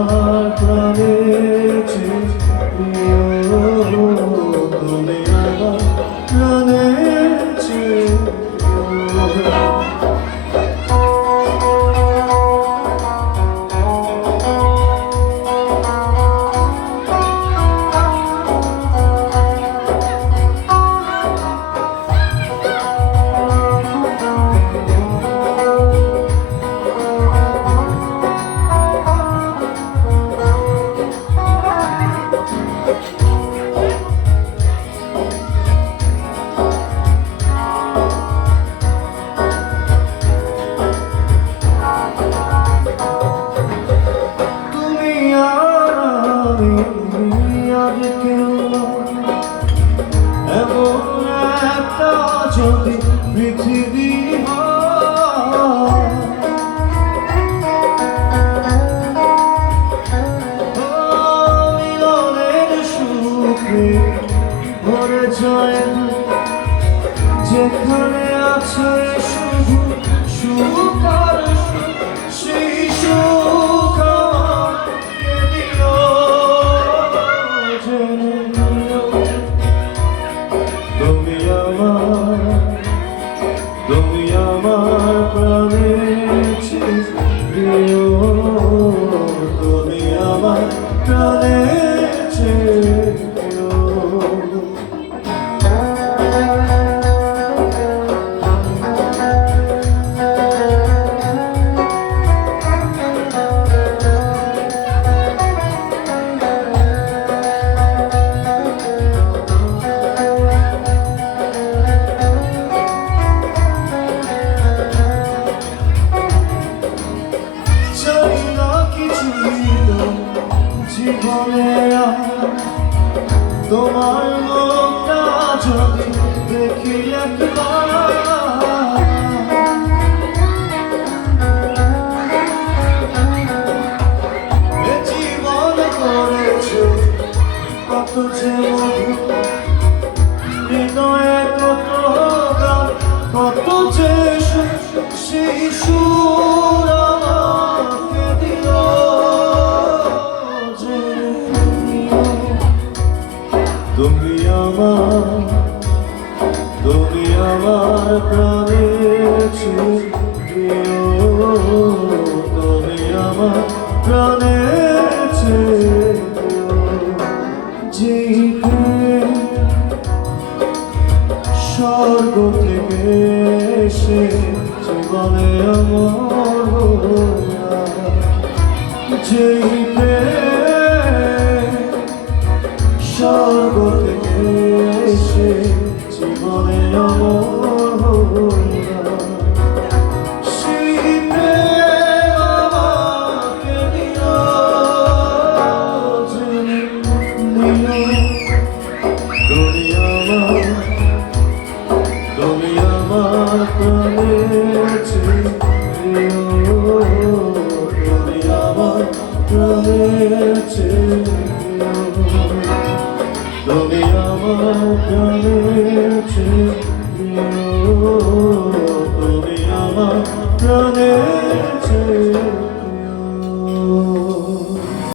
আমার প্রাণের চেয়ে প্রিয়, তুমি আমার প্রাণের চেয়ে প্রিয়। যদি পৃথিবী মিলনের সুখে ভরে যায়, যেখানে আছে শুধু সুখ আর সুখ, সেই সুখ আমাকে দিল জেনে নিও। তুমি আমার প্রাণের চেয়ে প্রিয়, তুমি আমার প্রাণের চেয়ে প্রিয়। জীবনে তোমার মুখটা যদি দেখি একবার, জীবন করেছে কত যে মধু, হৃদয়ে কত গান, কত যে সেই সুর আমাকে দিল। তুমি আমার প্রাণের চেয়ে প্রিয়, তুমি আমার প্রাণের চেয়ে প্রিয়। যেই প্রেম স্বর্গ থেকে এসে জীবনে আমার, যেই প্রেম স্বর্গ থেকে এসে জীবনে আমার, সেই প্রেম আমাকে দিও জেনে নিও। তুমি আমার প্রাণের চেয়ে প্রিয়, তুমি আমার প্রাণের চেয়ে প্রিয়, তুমি আমার প্রাণের চেয়ে